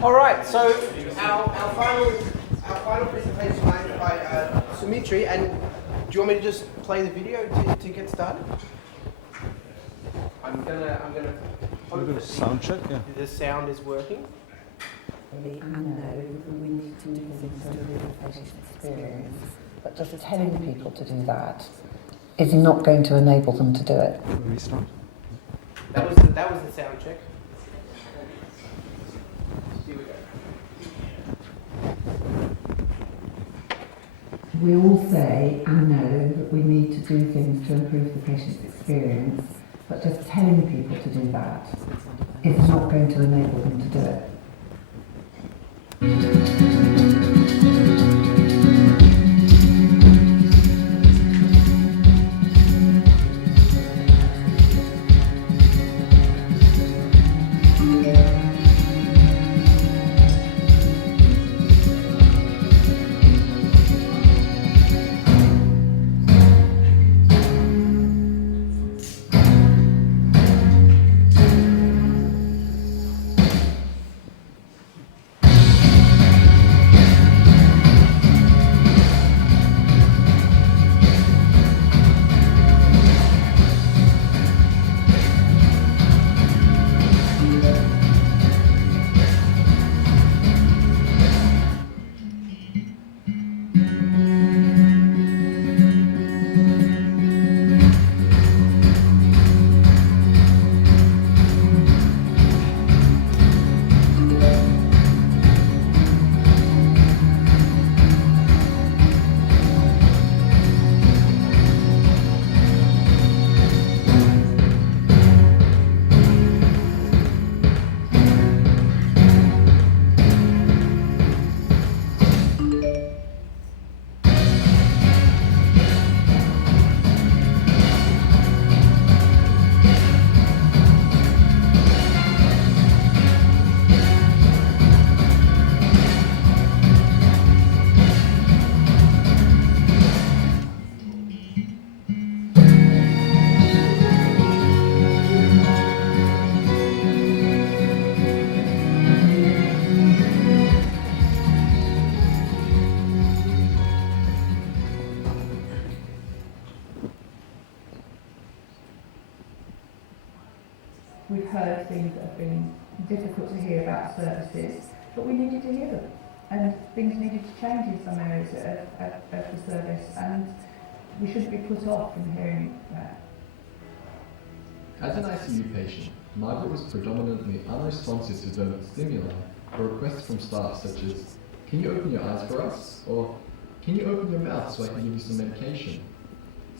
All right, so our final presentation is by Sumitri, and do you want me to just play the video to get started? I'm gonna hope that sound check, yeah. the sound is working. We know we need to do things to improve the patient experience, but just telling people to do that is not going to enable them to do it. Restart. That was the sound check. Here we go. We all say and know that we need to do things to improve the patient's experience, but just telling people to do that is not going to enable them to do it. We've heard things that have been difficult to hear about services, but we needed to hear them. And things needed to change in some areas of the service, and we shouldn't be put off from hearing that. As an ICU patient, Margaret was predominantly unresponsive to verbal stimuli or requests from staff such as, "Can you open your eyes for us?" or "Can you open your mouth so I can give you some medication?"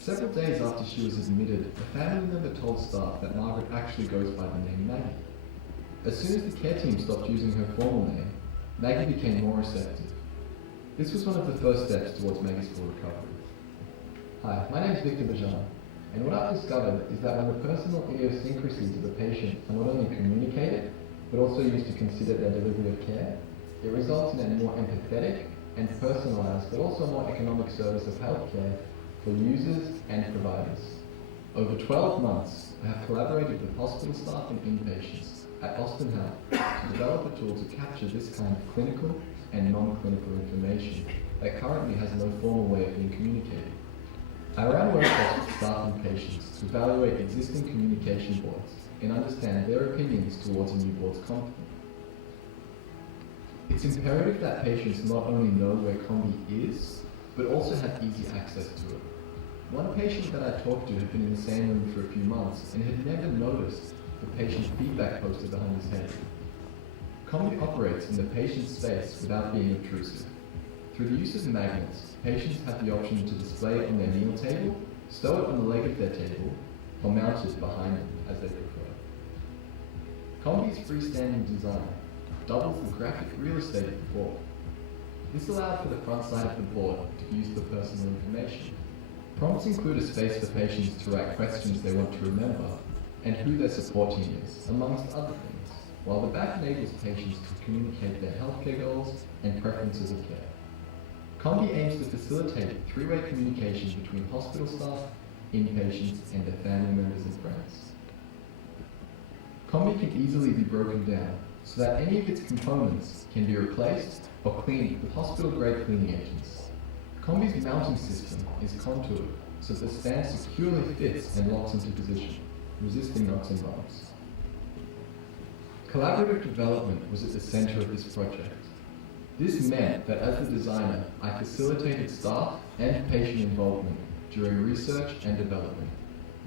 Several days after she was admitted, a family member told staff that Margaret actually goes by the name Maggie. As soon as the care team stopped using her formal name, Maggie became more receptive. This was one of the first steps towards Maggie's full recovery. Hi, my name is Victor Bajan, and what I've discovered is that when the personal idiosyncrasies of the patient are not only communicated, but also used to consider their delivery of care, it results in a more empathetic and personalised, but also more economic service of healthcare for users and providers. Over 12 months, I have collaborated with hospital staff and inpatients at Austin Health to develop a tool to capture this kind of clinical and non-clinical information that currently has no formal way of being communicated. I ran workshops with staff and patients to evaluate existing communication boards and understand their opinions towards a new board's content. It's imperative that patients not only know where Combi is, but also have easy access to it. One patient that I talked to had been in the same room for a few months and had never noticed the patient's feedback poster behind his head. Combi operates in the patient's space without being intrusive. Through the use of magnets, patients have the option to display it on their meal table, stow it on the leg of their table, or mount it behind them as they prefer. Combi's freestanding design doubles the graphic real estate of the board. This allowed for the front side of the board to use for personal information. Prompts include a space for patients to write questions they want to remember and who their support team is, amongst other things, while the back enables patients to communicate their healthcare goals and preferences of care. Combi aims to facilitate three-way communication between hospital staff, inpatients, and their family members and friends. Combi can easily be broken down so that any of its components can be replaced or cleaned with hospital-grade cleaning agents. Combi's mounting system is contoured so that the stand securely fits and locks into position, resisting knocks and bumps. Collaborative development was at the center of this project. This meant that as the designer, I facilitated staff and patient involvement during research and development.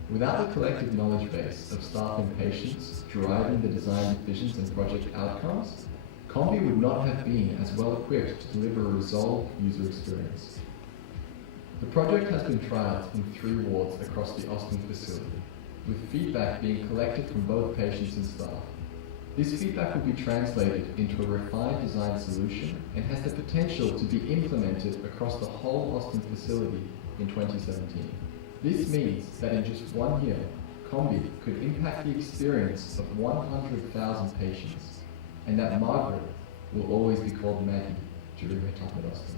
Without the collective knowledge base of staff and patients driving the design decisions and project outcomes, Combi would not have been as well equipped to deliver a resolved user experience. The project has been trialled in 3 wards across the Austin facility, with feedback being collected from both patients and staff. This feedback will be translated into a refined design solution and has the potential to be implemented across the whole Austin facility in 2017. This means that in just 1 year, Combi could impact the experience of 100,000 patients, and that Margaret will always be called Maggie during her time at Austin.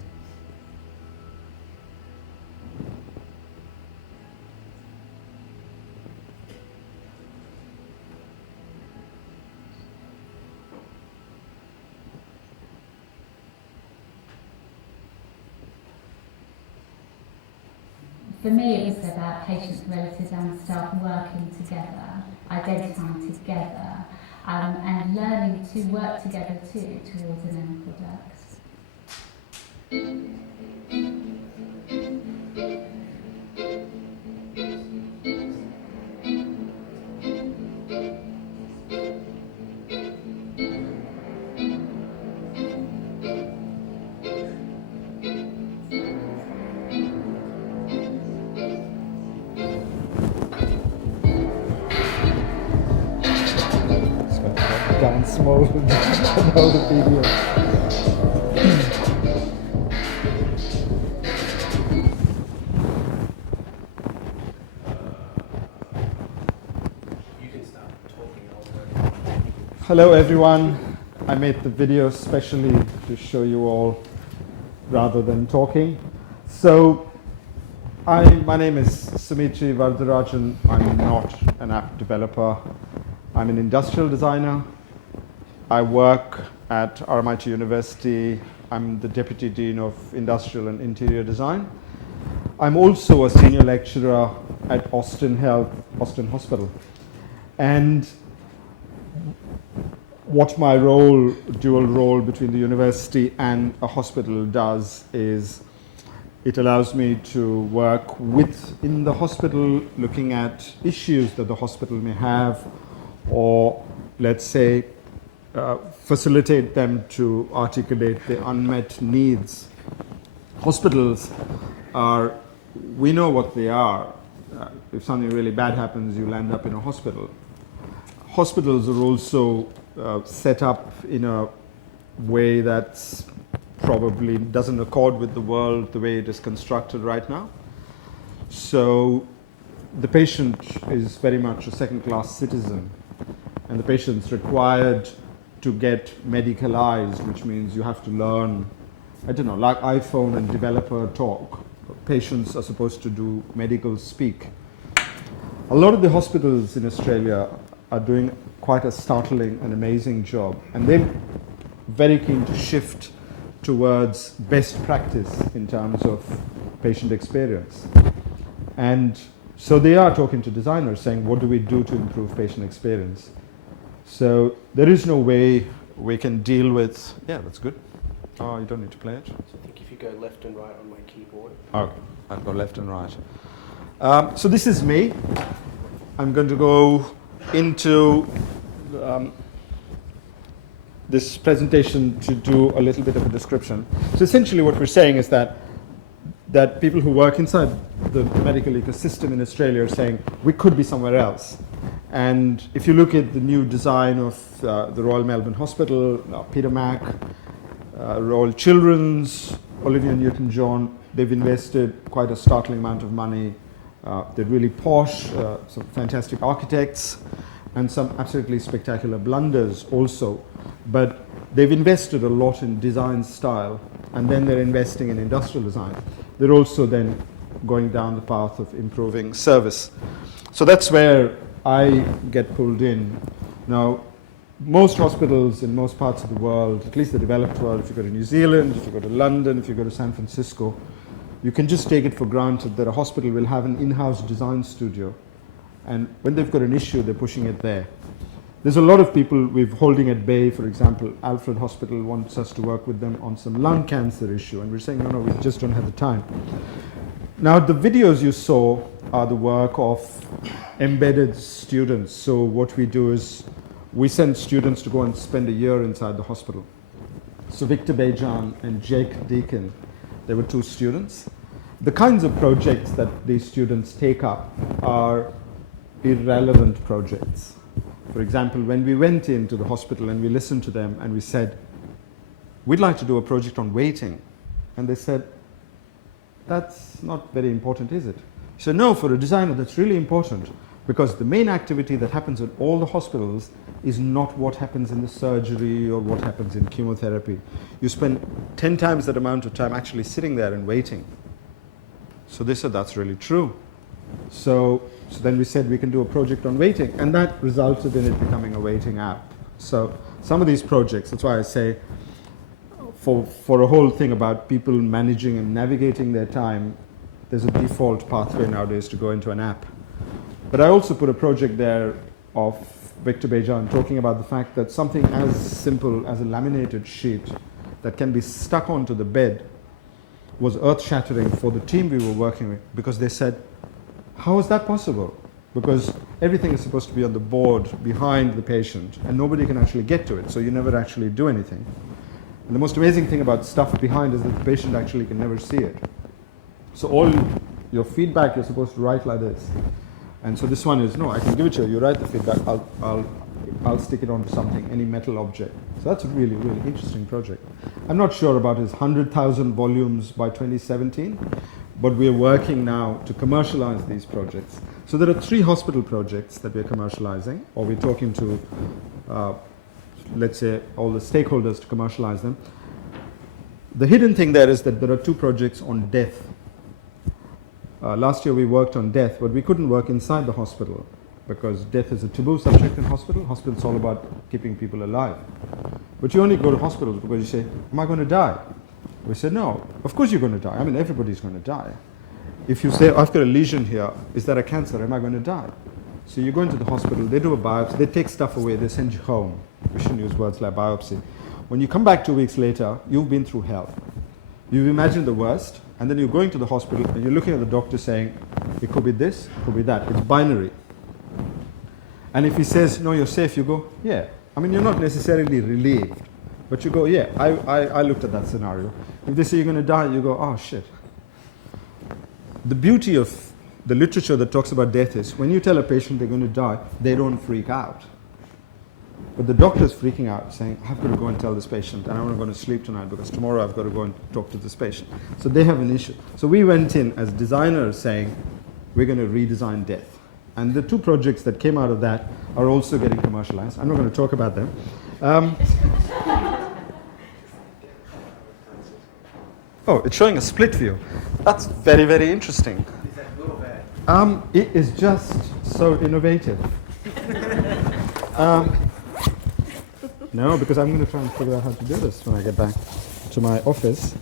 For me, it was about patients, relatives and staff working together, identifying together, and learning to work together too towards an end product. Dance mode now the video. You can start talking. Hello everyone. I made the video specially to show you all rather than talking. So my name is Sumitri Vardarajan. I'm not an app developer. I'm an industrial designer. I work at RMIT University. I'm the Deputy Dean of Industrial and Interior Design. I'm also a senior lecturer at Austin Health, Austin Hospital. And what my role, dual role between the university and a hospital does is it allows me to work within the hospital, looking at issues that the hospital may have, or let's say facilitate them to articulate the unmet needs. Hospitals are, we know what they are. If something really bad happens, you'll end up in a hospital. Hospitals are also set up in a way that's probably doesn't accord with the world the way it is constructed right now. So the patient is very much a second-class citizen, and the patient's required to get medicalized, which means you have to learn, I don't know, like iPhone and developer talk. Patients are supposed to do medical speak. A lot of the hospitals in Australia are doing quite a startling and amazing job, and they're very keen to shift towards best practice in terms of patient experience. And so they are talking to designers saying, what do we do to improve patient experience? So there is no way we can deal with, yeah, that's good. Oh, you don't need to play it. So I think if you go left and right on my keyboard. Oh, I've got left and right. So this is me. I'm going to go into this presentation to do a little bit of a description. So essentially what we're saying is that people who work inside the medical ecosystem in Australia are saying we could be somewhere else. And if you look at the new design of the Royal Melbourne Hospital, Peter Mac, Royal Children's, Olivia Newton-John, they've invested quite a startling amount of money. They're really posh, some fantastic architects, and some absolutely spectacular blunders also. But they've invested a lot in design style, and then they're investing in industrial design. They're also then going down the path of improving service. So that's where I get pulled in. Now, most hospitals in most parts of the world, at least the developed world, if you go to New Zealand, if you go to London, if you go to San Francisco, you can just take it for granted that a hospital will have an in-house design studio. And when they've got an issue, they're pushing it there. There's a lot of people we're holding at bay. For example, Alfred Hospital wants us to work with them on some lung cancer issue, and we're saying, no, we just don't have the time. Now, the videos you saw are the work of embedded students. So what we do is we send students to go and spend a year inside the hospital. So Victor Bejan and Jake Deacon, they were 2 students. The kinds of projects that these students take up are irrelevant projects. For example, when we went into the hospital and we listened to them and we said, we'd like to do a project on waiting. And they said, that's not very important, is it? So no, for a designer, that's really important, because the main activity that happens at all the hospitals is not what happens in the surgery or what happens in chemotherapy. You spend 10 times that amount of time actually sitting there and waiting. So they said, that's really true. So then we said we can do a project on waiting, and that resulted in it becoming a waiting app. So some of these projects, that's why I say, for a whole thing about people managing and navigating their time, there's a default pathway nowadays to go into an app. But I also put a project there of Victor Bejan talking about the fact that something as simple as a laminated sheet that can be stuck onto the bed was earth-shattering for the team we were working with, because they said, how is that possible? Because everything is supposed to be on the board behind the patient, and nobody can actually get to it, so you never actually do anything. And the most amazing thing about stuff behind is that the patient actually can never see it. So all your feedback you're supposed to write like this. And so this one is, no, I can give it to you, you write the feedback, I'll stick it onto something, any metal object. So that's a really, really interesting project. I'm not sure about his 100,000 volumes by 2017, but we're working now to commercialize these projects. So there are 3 hospital projects that we're commercializing, or we're talking to, let's say, all the stakeholders to commercialize them. The hidden thing there is that there are 2 projects on death. Last year we worked on death, but we couldn't work inside the hospital because death is a taboo subject in hospital. Hospital's all about keeping people alive. But you only go to hospitals because you say, am I going to die? We said, no, of course you're going to die. I mean, everybody's going to die. If you say, I've got a lesion here, is that a cancer? Am I going to die? So you go into the hospital, they do a biopsy, they take stuff away, they send you home. We shouldn't use words like biopsy. When you come back 2 weeks later, you've been through hell. You've imagined the worst, and then you're going to the hospital and you're looking at the doctor saying, it could be this, it could be that. It's binary. And if he says, no, you're safe, you go, yeah. I mean, you're not necessarily relieved, but you go, yeah, I looked at that scenario. If they say you're going to die, you go, oh, shit. The beauty of the literature that talks about death is when you tell a patient they're going to die, they don't freak out. But the doctor's freaking out, saying, I've got to go and tell this patient, and I'm not going to sleep tonight because tomorrow I've got to go and talk to this patient. So they have an issue. So we went in as designers saying, we're going to redesign death. And the 2 projects that came out of that are also getting commercialized. I'm not going to talk about them. Oh, it's showing a split view. That's very, very interesting. Is that good or bad? It is just so innovative. No, because I'm going to try and figure out how to do this when I get back to my office.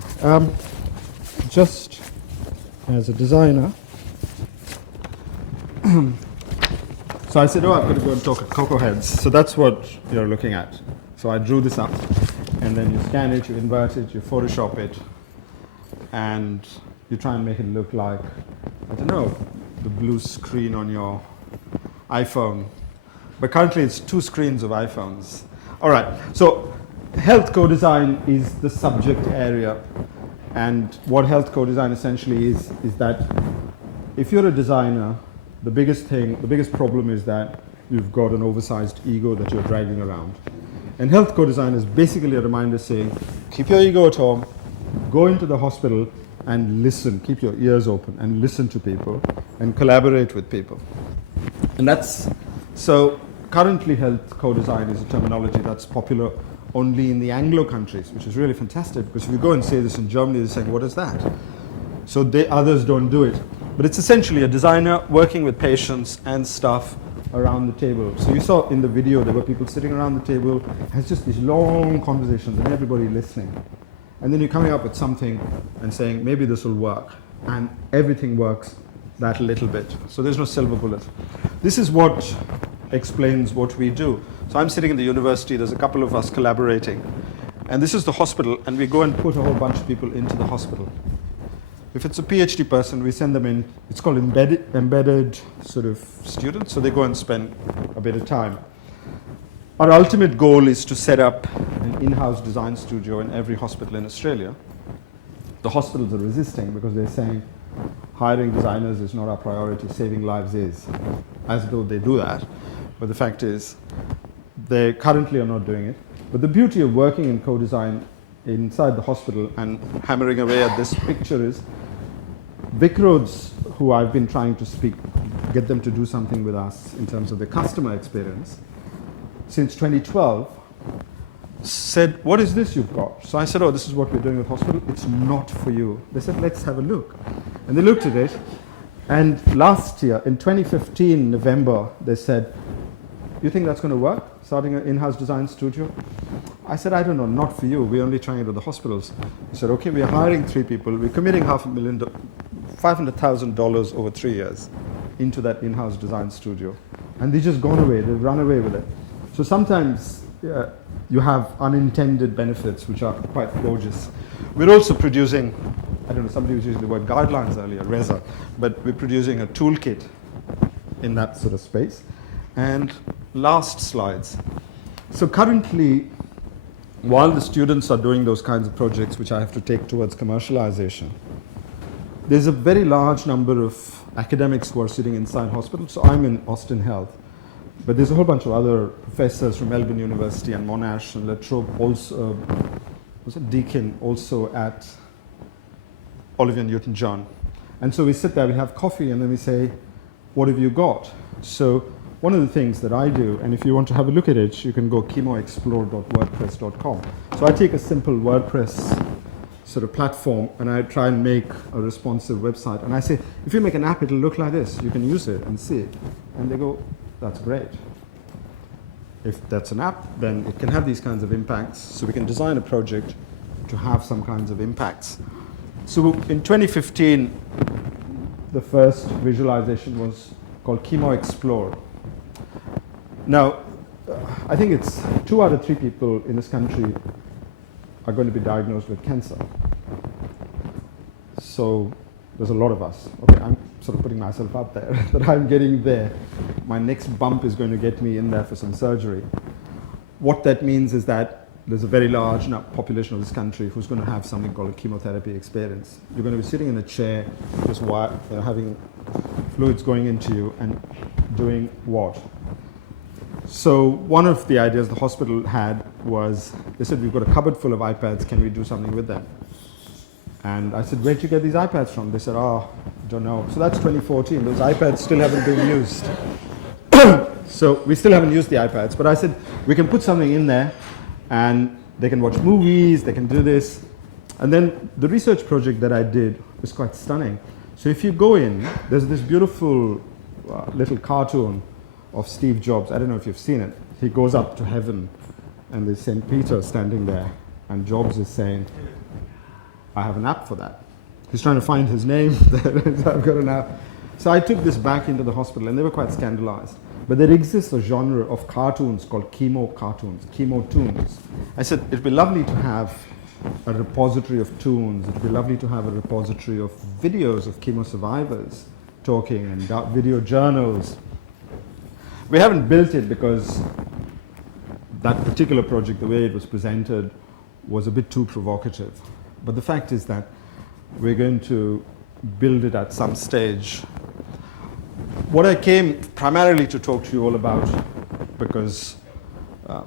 Just as a designer. So I said, I've got to go and talk at CocoaHeads. So that's what you're looking at. So I drew this up, and then you scan it, you invert it, you Photoshop it, and you try and make it look like, I don't know, the blue screen on your iPhone. But currently it's 2 screens of iPhones. All right, so health co-design is the subject area. And what health co-design essentially is that if you're a designer, the biggest problem is that you've got an oversized ego that you're dragging around. And health co-design is basically a reminder saying, keep your ego at home, go into the hospital and listen, keep your ears open and listen to people and collaborate with people. And so currently health co-design is a terminology that's popular only in the Anglo countries, which is really fantastic because if you go and say this in Germany, they're saying, what is that? So others don't do it. But it's essentially a designer working with patients and staff around the table. So you saw in the video there were people sitting around the table, has just these long conversations and everybody listening. And then you're coming up with something and saying, maybe this will work. And everything works that little bit. So there's no silver bullet. This is what explains what we do. So I'm sitting in the university, there's a couple of us collaborating. And this is the hospital, and we go and put a whole bunch of people into the hospital. If it's a PhD person, we send them in, it's called embedded sort of students, so they go and spend a bit of time. Our ultimate goal is to set up an in-house design studio in every hospital in Australia. The hospitals are resisting because they're saying hiring designers is not our priority, saving lives is, as though they do that. But the fact is, they currently are not doing it. But the beauty of working in co-design inside the hospital and hammering away at this picture is Vic Roads, who I've been trying to get them to do something with us in terms of the customer experience, since 2012, said, what is this you've got? So I said, oh, this is what we're doing with hospital. It's not for you. They said, let's have a look. And they looked at it. And last year, in 2015, November, they said, you think that's going to work, starting an in-house design studio? I said, I don't know, not for you. We're only trying it with the hospitals. They said, okay, we're hiring 3 people. We're committing $500,000 over 3 years into that in-house design studio. And they've just gone away. They've run away with it. So sometimes you have unintended benefits, which are quite gorgeous. We're also producing, I don't know, somebody was using the word guidelines earlier, RESA, but we're producing a toolkit in that sort of space. And last slides. So currently, while the students are doing those kinds of projects, which I have to take towards commercialization, there's a very large number of academics who are sitting inside hospitals. So I'm in Austin Health. But there's a whole bunch of other professors from Melbourne University and Monash and La Trobe, also, was it Deakin, also at Oliver Newton-John. And so we sit there, we have coffee, and then we say, what have you got? So one of the things that I do, and if you want to have a look at it, you can go chemoexplore.wordpress.com. So I take a simple WordPress sort of platform, and I try and make a responsive website. And I say, if you make an app, it'll look like this. You can use it and see it. And they go, that's great. If that's an app, then it can have these kinds of impacts. So we can design a project to have some kinds of impacts. So in 2015, the first visualization was called Chemo Explore. Now, I think it's 2 out of 3 people in this country are going to be diagnosed with cancer. So there's a lot of us. Okay, I'm sort of putting myself up there, that I'm getting there. My next bump is going to get me in there for some surgery. What that means is that there's a very large population of this country who's going to have something called a chemotherapy experience. You're going to be sitting in a chair, just having fluids going into you and doing what? So one of the ideas the hospital had was, they said, we've got a cupboard full of iPads, can we do something with them? And I said, where'd you get these iPads from? They said, oh, don't know. So that's 2014. Those iPads still haven't been used. So we still haven't used the iPads. But I said, we can put something in there, and they can watch movies, they can do this. And then the research project that I did was quite stunning. So if you go in, there's this beautiful little cartoon of Steve Jobs. I don't know if you've seen it. He goes up to heaven, and there's St. Peter standing there, and Jobs is saying, I have an app for that. He's trying to find his name. I've got an app. So I took this back into the hospital, and they were quite scandalized. But there exists a genre of cartoons called chemo cartoons, chemo toons. I said, it'd be lovely to have a repository of toons. It'd be lovely to have a repository of videos of chemo survivors talking, and video journals. We haven't built it because that particular project, the way it was presented, was a bit too provocative. But the fact is that we're going to build it at some stage. What I came primarily to talk to you all about, because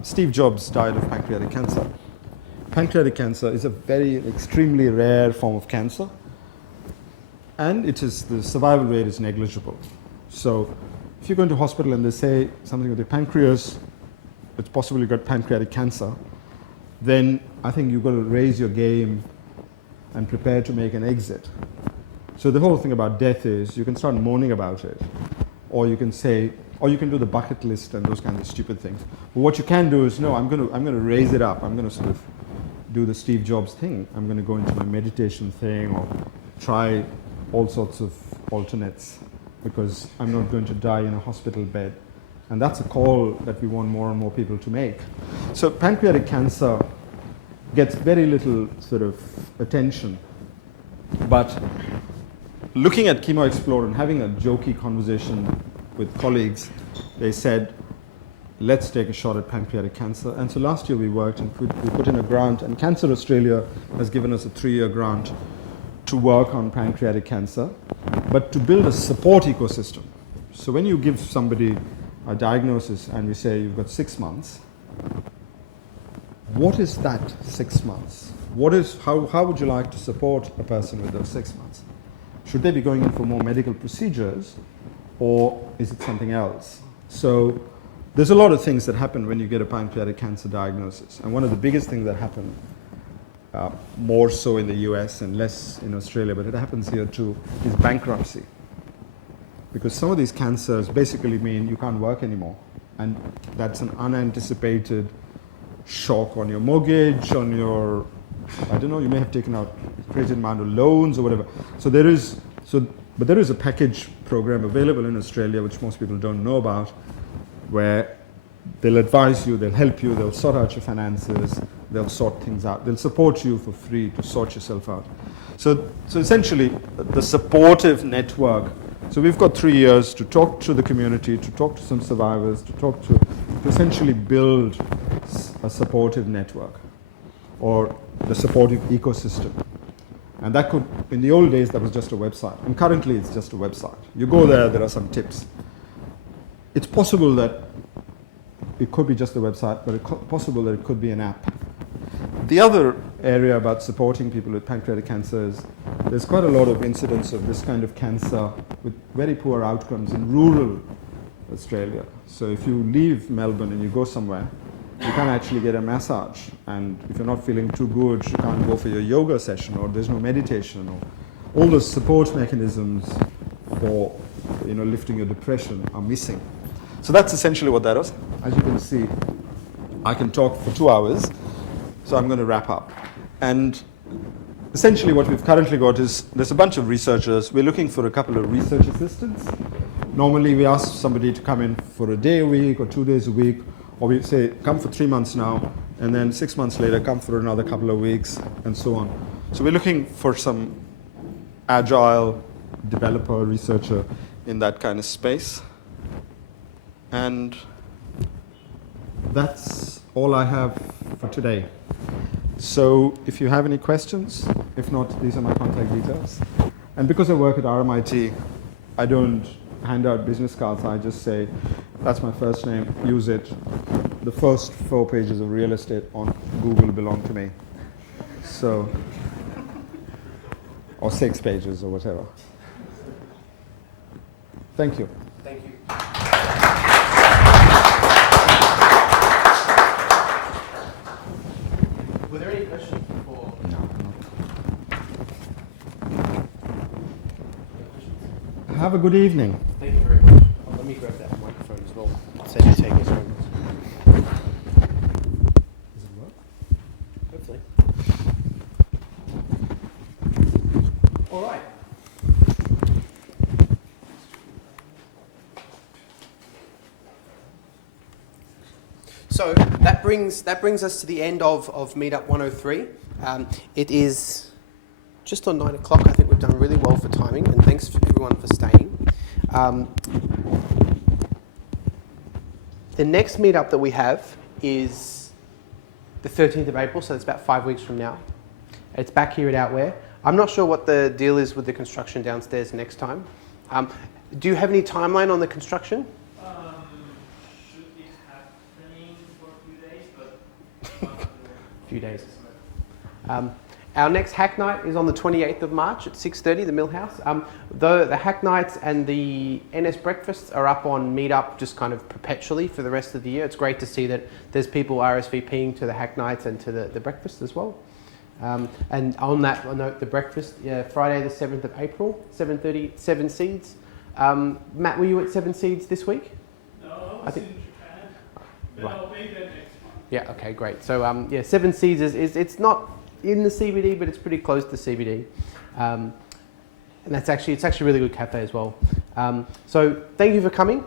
Steve Jobs died of pancreatic cancer. Pancreatic cancer is a very extremely rare form of cancer, and the survival rate is negligible. So if you go into hospital and they say something with your pancreas, it's possible you've got pancreatic cancer, then I think you've got to raise your game and prepare to make an exit. So the whole thing about death is you can start moaning about it, or you can say, or you can do the bucket list and those kinds of stupid things. But what you can do is, no, I'm going to raise it up. I'm going to sort of do the Steve Jobs thing. I'm going to go into my meditation thing or try all sorts of alternates because I'm not going to die in a hospital bed. And that's a call that we want more and more people to make. So pancreatic cancer gets very little sort of attention. But looking at Chemo Explore and having a jokey conversation with colleagues, they said, let's take a shot at pancreatic cancer. And so last year we worked and we put in a grant, and Cancer Australia has given us a 3-year grant to work on pancreatic cancer, but to build a support ecosystem. So when you give somebody a diagnosis and we say you've got 6 months, what is that 6 months? How would you like to support a person with those 6 months? Should they be going in for more medical procedures, or is it something else? So there's a lot of things that happen when you get a pancreatic cancer diagnosis. And one of the biggest things that happen, more so in the US and less in Australia, but it happens here too, is bankruptcy. Because some of these cancers basically mean you can't work anymore. And that's an unanticipated shock on your mortgage, on your, I don't know, you may have taken out a crazy amount of loans or whatever. So there is a package program available in Australia, which most people don't know about, where they'll advise you, they'll help you, they'll sort out your finances, they'll sort things out, they'll support you for free to sort yourself out. So essentially, the supportive network. So we've got 3 years to talk to the community, to talk to some survivors, to essentially build a supportive network or the supportive ecosystem. And that could, in the old days, that was just a website. And currently, it's just a website. You go there are some tips. It's possible that it could be just a website, but it's possible that it could be an app. The other area about supporting people with pancreatic cancer is there's quite a lot of incidence of this kind of cancer with very poor outcomes in rural Australia. So if you leave Melbourne and you go somewhere, you can't actually get a massage. And if you're not feeling too good, you can't go for your yoga session, or there's no meditation, or all those support mechanisms for lifting your depression are missing. So that's essentially what that is. As you can see, I can talk for 2 hours, so I'm going to wrap up. And essentially what we've currently got is there's a bunch of researchers. We're looking for a couple of research assistants. Normally we ask somebody to come in for a day a week or 2 days a week, or we say come for 3 months now, and then 6 months later come for another couple of weeks, and so on. So we're looking for some agile developer, researcher in that kind of space. And that's all I have for today. So if you have any questions, if not, these are my contact details. And because I work at RMIT, I don't hand out business cards. I just say, that's my first name, use it. The first 4 pages of real estate on Google belong to me. So, or 6 pages or whatever. Thank you. Thank you. Were there any questions before? No. Have a good evening. Thank you very much. Oh, let me grab that microphone as well. Save you taking his phone. Does it work? Hopefully. All right. So that brings us to the end of Meetup 103. It is just on 9 o'clock. I think we've done really well for timing, and thanks for everyone for staying. The next meetup that we have is the 13th of April, so it's about 5 weeks from now. It's back here at Outwear. I'm not sure what the deal is with the construction downstairs next time. Do you have any timeline on the construction? Should be happening for a few days, but Few days. Our next Hack Night is on the 28th of March at 6:30, the Mill House. The Hack Nights and the NS Breakfasts are up on Meetup just kind of perpetually for the rest of the year. It's great to see that there's people RSVPing to the Hack Nights and to the breakfast as well. And on that note, the breakfast, Friday the 7th of April, 7:30, 7 Seeds. Matt, were you at 7 Seeds this week? I think. in Japan, but Right. I'll be there next month. Yeah. Okay. Great. So yeah, Seven Seas is it's not in the CBD, but it's pretty close to CBD, and it's actually a really good cafe as well. So thank you for coming.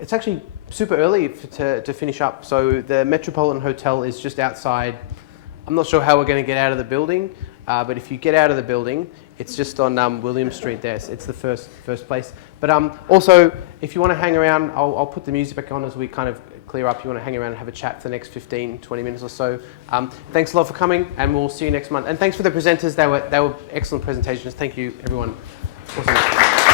It's actually super early to finish up. So the Metropolitan Hotel is just outside. I'm not sure how we're going to get out of the building, but if you get out of the building, it's just on William Street there. It's the first place. But also, if you want to hang around, I'll put the music back on as we kind of clear up. You want to hang around and have a chat for the next 15, 20 minutes or so. Thanks a lot for coming, and we'll see you next month. And thanks for the presenters. They were excellent presentations. Thank you, everyone. Awesome.